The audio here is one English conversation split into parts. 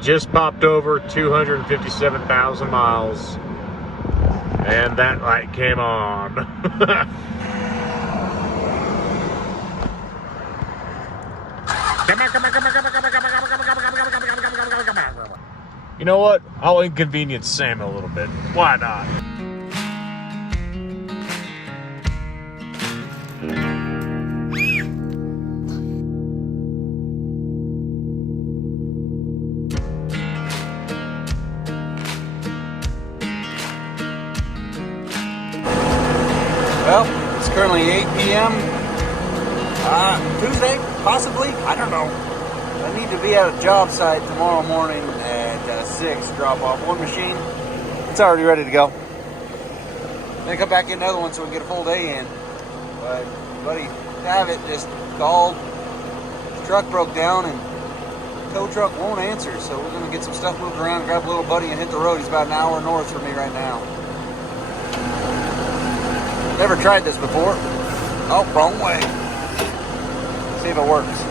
Just popped over 257,000 miles. And that light came on. You know what? I'll inconvenience Sam a little bit. Why not? Well, it's currently 8 p.m. Tuesday, possibly. I don't know. I need to be at a job site tomorrow morning at 6, drop off one machine. It's already ready to go. Then come back in another one so we can get a full day in. But buddy Davitt just called. His truck broke down and the tow truck won't answer. So we're going to get some stuff moved around, grab a little buddy and hit the road. He's about an hour north from me right now. Never tried this before. Oh, wrong way. See if it works.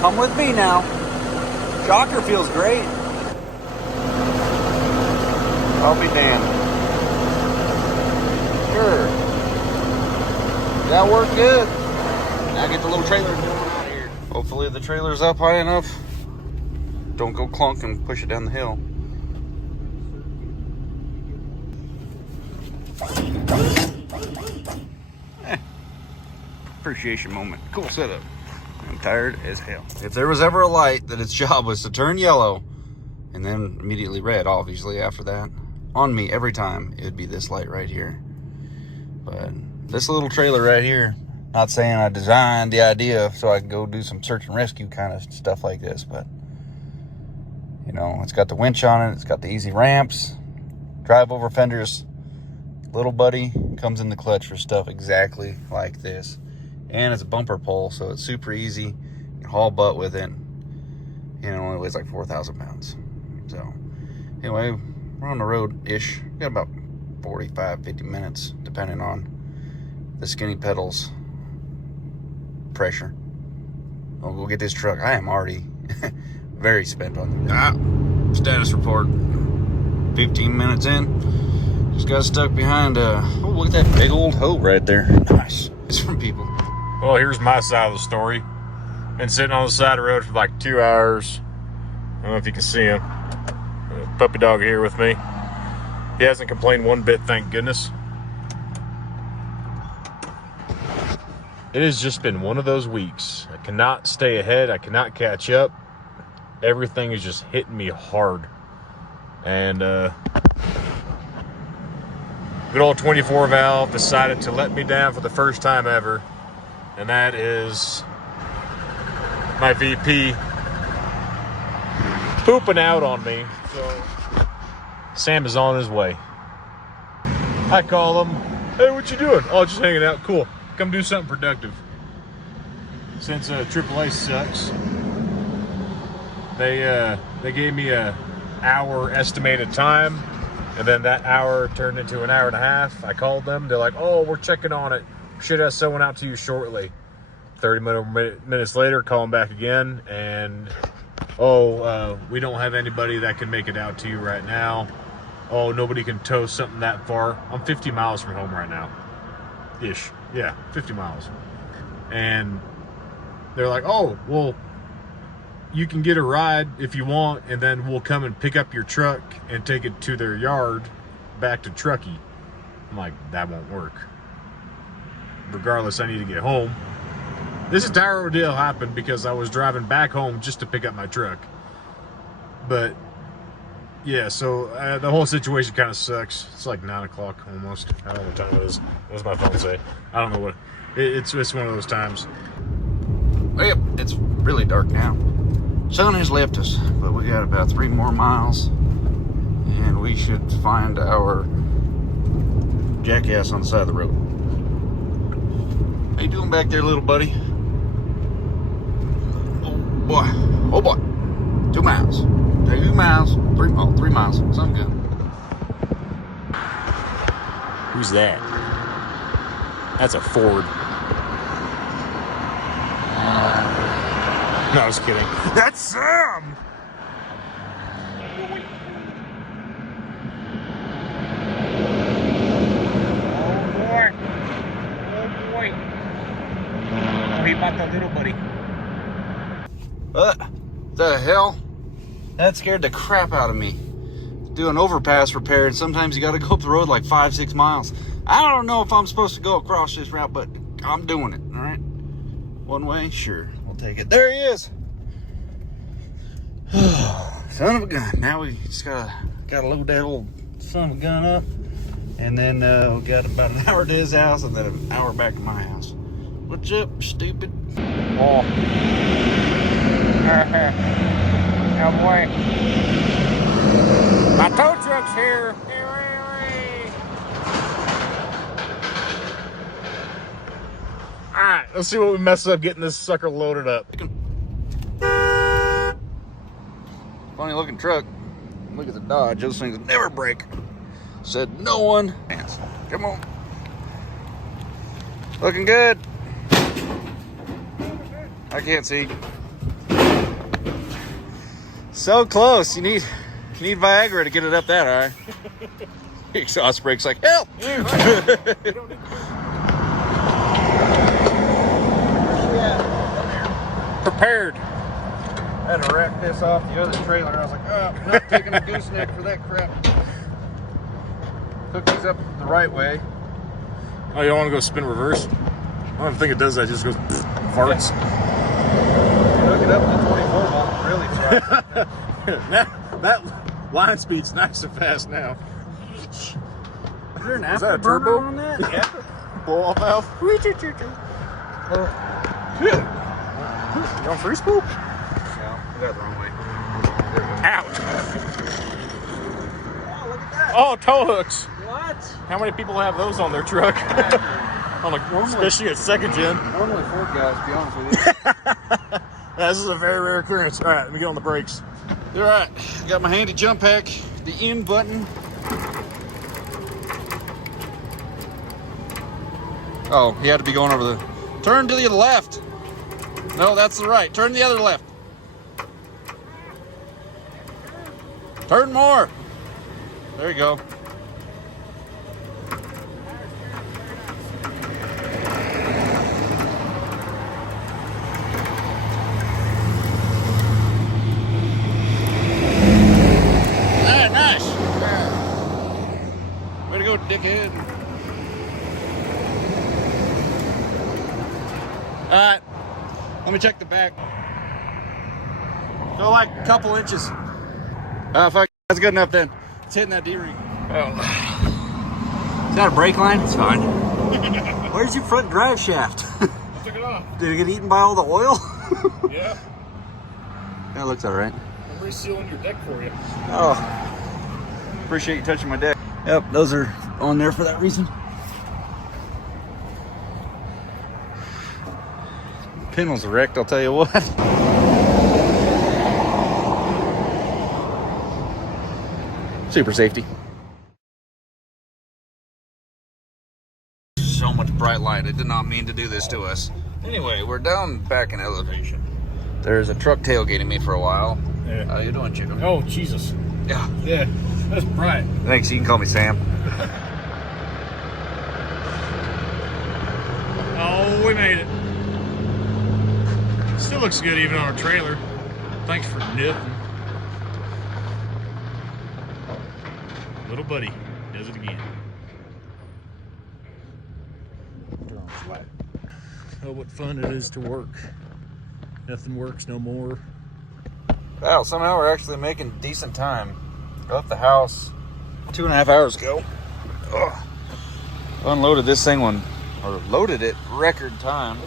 Come with me now. Shocker feels great. I'll be damned. Sure. That worked good. Now get the little trailer and get on out of here. Hopefully the trailer's up high enough. Don't go clunk and push it down the hill. Appreciation moment. Cool setup. I'm tired as hell. If there was ever a light that its job was to turn yellow and then immediately red, obviously, after that, on me every time, it would be this light right here. But this little trailer right here, not saying I designed the idea so I can go do some search and rescue kind of stuff like this, but, you know, it's got the winch on it, it's got the easy ramps, drive over fenders. Little buddy comes in the clutch for stuff exactly like this. And it's a bumper pull, so it's super easy. You can haul butt with it. And it only weighs like 4,000 pounds. So, anyway, we're on the road-ish. Got about 45, 50 minutes, depending on the skinny pedals pressure. I'll go get this truck. I am already very spent on it. Status report. 15 minutes in. Just got stuck behind oh, look at that big old hoe right there. Nice. It's from people. Well, here's my side of the story. Been sitting on the side of the road for like 2 hours. I don't know if you can see him. Puppy dog here with me. He hasn't complained one bit, thank goodness. It has just been one of those weeks. I cannot stay ahead. I cannot catch up. Everything is just hitting me hard. And good old 24 valve decided to let me down for the first time ever. And that is my VP pooping out on me. So Sam is on his way. I call him, hey, what you doing? Oh, just hanging out. Cool. Come do something productive. Since AAA sucks, they gave me a hour estimated time, and then that hour turned into an hour and a half. I called them. They're like, oh, we're checking on it. Should have someone out to you shortly. 30 minutes later, call them back again, and we don't have anybody that can make it out to you right now. Oh, nobody can tow something that far. I'm 50 miles from home right now. Ish. Yeah, 50 miles. And they're like, oh, well, you can get a ride if you want, and then we'll come and pick up your truck and take it to their yard back to Truckee. I'm like, that won't work. Regardless, I need to get home. This entire ordeal happened because I was driving back home just to pick up my truck. But yeah, so the whole situation kind of sucks. It's like 9 o'clock almost. I don't know what time it is. What does my phone say? I don't know what. It's one of those times. Well, yep, it's really dark now. Sun has left us, but we got about 3 more miles, and we should find our jackass on the side of the road. How you doing back there, little buddy? Oh boy, 2 miles. 2 miles, 3 miles, something good. Who's that? That's a Ford. No, I was kidding. That's Sam! Oh boy. Oh boy. Oh, he bought the little buddy. The hell? That scared the crap out of me. Doing overpass repair, and sometimes you got to go up the road like 5-6 miles. I don't know if I'm supposed to go across this route, but I'm doing it. All right, one way, sure, we'll take it. There he is. Son of a gun. Now we just gotta load that old son of a gun up, and then we got about an hour to his house, and then an hour back to my house. What's up, stupid? Oh. Oh boy. My tow truck's here. Alright, let's see what we messed up getting this sucker loaded up. Funny looking truck. Look at the Dodge. Those things never break. Said no one. Come on. Looking good. I can't see. So close. You need Viagra to get it up that high. Exhaust brake's like, help! Prepared. I had to wrap this off the other trailer. I was like, oh, I'm not taking a gooseneck for that crap. Hook these up the right way. Oh, you don't want to go spin reverse? I don't think it does that. It just goes farts. Hook it up to 24 volt really fast. that line speed's nice and fast now. Is there an Is that a turbo on that? Yeah. Blow-off valve? You on free spool? No, I got the wrong way. Ouch. Oh, look at that. Oh, tow hooks. What? How many people have those on their truck? Especially at second gen. Normally 4 guys, to be honest with you. This is a very rare occurrence. All right, let me get on the brakes. All right, got my handy jump pack, the in button. Oh, he had to be going over the... Turn to the left. No, that's the right. Turn to the other left. Turn more. There you go. Ah, nice. Way to go, dickhead. All right, let me check the back. Go like a couple inches. Fuck, that's good enough then. It's hitting that D-ring. Oh. Is that a brake line? It's fine. Where's your front drive shaft? Took it off. Did it get eaten by all the oil? Yeah. That looks all right. I'm resealing your deck for you. Oh, appreciate you touching my deck. Yep, those are on there for that reason. Panel's wrecked, I'll tell you what. Super safety. So much bright light. I did not mean to do this to us. Anyway, we're down back in elevation. There's a truck tailgating me for a while. Yeah. How you doing, chicken? Oh, Jesus. Yeah. Yeah, that's bright. Thanks, you can call me Sam. Oh, we made it. Still looks good even on our trailer. Thanks for nipping. Little buddy does it again. Turn on flat. Oh, what fun it is to work. Nothing works no more. Wow, somehow we're actually making decent time. Left the house 2.5 hours ago. Ugh. Unloaded this thing or loaded it record time.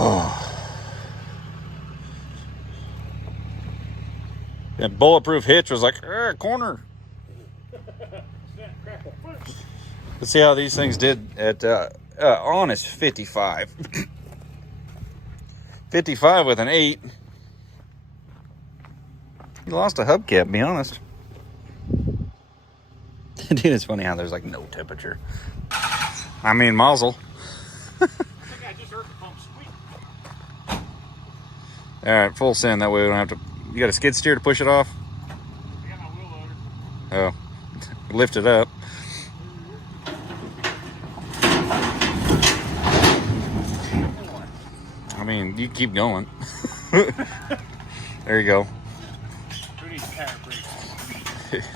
Oh. That bulletproof hitch was like, corner. Let's see how these things did at honest 55. 55 with an 8. He lost a hubcap, be honest. Dude, it's funny how there's like no temperature. I mean, muzzle. I think I just heard the pump squeak. All right, full send. That way we don't have to. You got a skid steer to push it off? I got my wheel loader. Oh, lift it up. I mean, you keep going. There you go. Who needs tire brakes?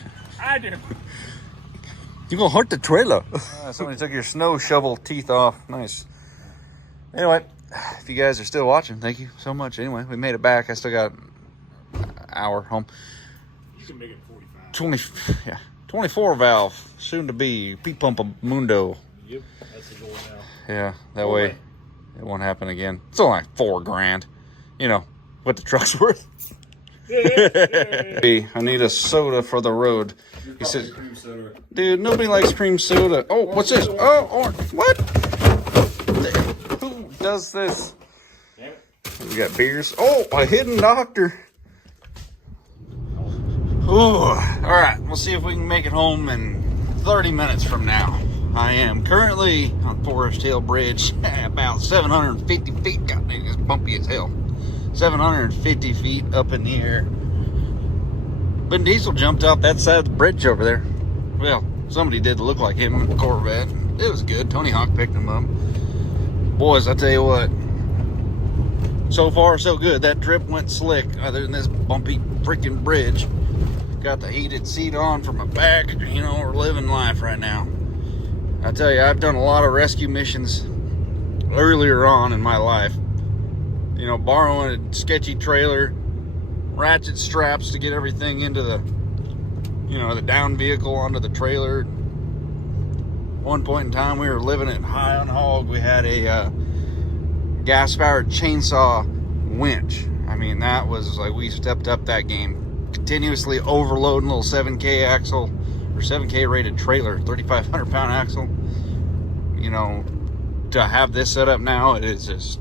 I do. You're gonna hurt the trailer. Somebody took your snow shovel teeth off. Nice. Anyway, if you guys are still watching, thank you so much. Anyway, we made it back. I still got an hour home. You can make it 45. 24 valve, soon to be P Pump Mundo. Yep, that's the goal now. Yeah, that way it won't happen again. It's only like $4,000. You know what the truck's worth. Hey, I need a soda for the road. He said, dude, nobody likes cream soda. Oh, what's this? Oh, what? Who does this? We got beers. Oh, a hidden doctor. Oh, all right. We'll see if we can make it home in 30 minutes from now. I am currently on Forest Hill Bridge, about 750 feet. God dang, it's bumpy as hell. 750 feet up in the air. Vin Diesel jumped off that side of the bridge over there. Well, somebody did look like him in the Corvette. It was good. Tony Hawk picked him up. Boys, I tell you what. So far, so good. That trip went slick, other than this bumpy freaking bridge. Got the heated seat on for my back. You know, we're living life right now. I tell you, I've done a lot of rescue missions earlier on in my life. You know, borrowing a sketchy trailer, ratchet straps to get everything into the, you know, the down vehicle onto the trailer. One point in time, we were living it high on hog. We had a gas-powered chainsaw winch. I mean, that was like, we stepped up that game. Continuously overloading little 7K axle or 7K rated trailer, 3,500 pound axle. You know, to have this set up now, it is just,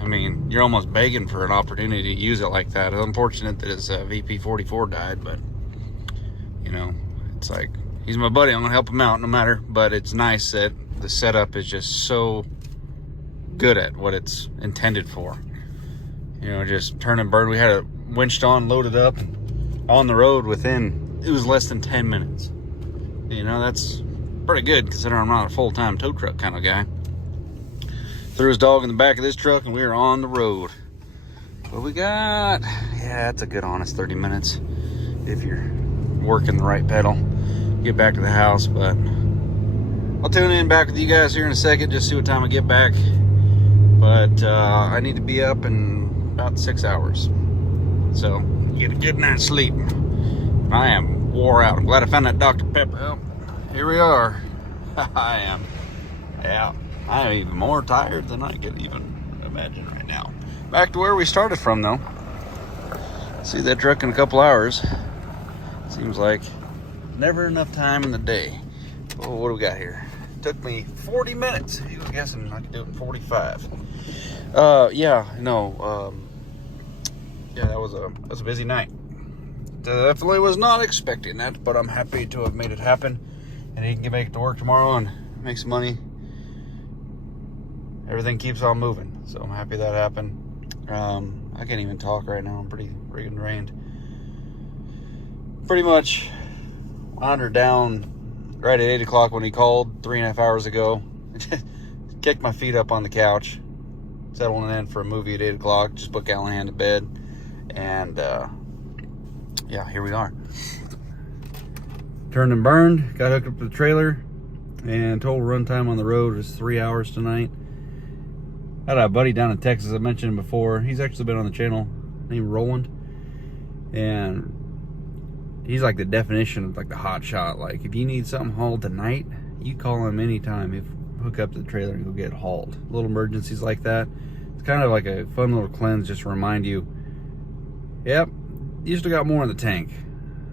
I mean, you're almost begging for an opportunity to use it like that. It's unfortunate that his VP44 died, but you know, it's like, he's my buddy, I'm gonna help him out no matter. But it's nice that the setup is just so good at what it's intended for. You know, just turn and burn. We had it winched on, loaded up, on the road within, it was less than 10 minutes. You know, that's pretty good considering I'm not a full-time tow truck kind of guy. Threw his dog in the back of this truck and we were on the road. What we got? Yeah, that's a good honest 30 minutes if you're working the right pedal. Get back to the house, but I'll tune in back with you guys here in a second, just see what time I get back. But I need to be up in about 6 hours. So get a good night's sleep. I am wore out. I'm glad I found that Dr. Pepper. Well, here we are. I am even more tired than I could even imagine right now. Back to where we started from though. See that truck in a couple hours. Seems like never enough time in the day. Oh, what do we got here? Took me 40 minutes. He was guessing I could do it in 45. Yeah, that was a busy night. Definitely was not expecting that, but I'm happy to have made it happen. And he can make it to work tomorrow and make some money. Everything keeps on moving, so I'm happy that happened. I can't even talk right now. I'm pretty friggin' drained. Pretty much wandered down right at 8 o'clock when he called 3.5 hours ago. Kicked my feet up on the couch, settling in for a movie at 8 o'clock. Just put Callahan to bed, and yeah, here we are. Turned and burned. Got hooked up to the trailer, and total run time on the road is 3 hours tonight. I had a buddy down in Texas I mentioned before. He's actually been on the channel, named Roland, and he's like the definition of like the hot shot. Like if you need something hauled tonight, you call him anytime. If hook up to the trailer and go get it hauled. Little emergencies like that. It's kind of like a fun little cleanse, just to remind you, yep, you still got more in the tank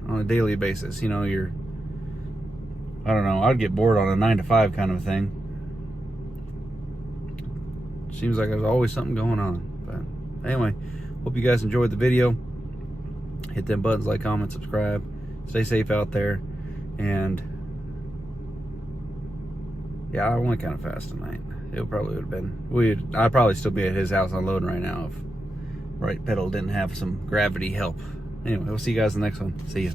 on a daily basis. You know, I don't know, I'd get bored on a 9 to 5 kind of thing. Seems like there's always something going on. But anyway, hope you guys enjoyed the video. Hit them buttons, like, comment, subscribe. Stay safe out there. And yeah, I went kind of fast tonight. It probably would have been. I'd probably still be at his house unloading right now right pedal didn't have some gravity help. Anyway, we'll see you guys in the next one. See ya.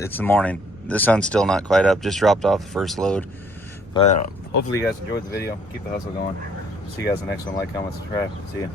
It's the morning. The sun's still not quite up. Just dropped off the first load. But hopefully you guys enjoyed the video. Keep the hustle going. See you guys in the next one. Like, comment, subscribe. See ya.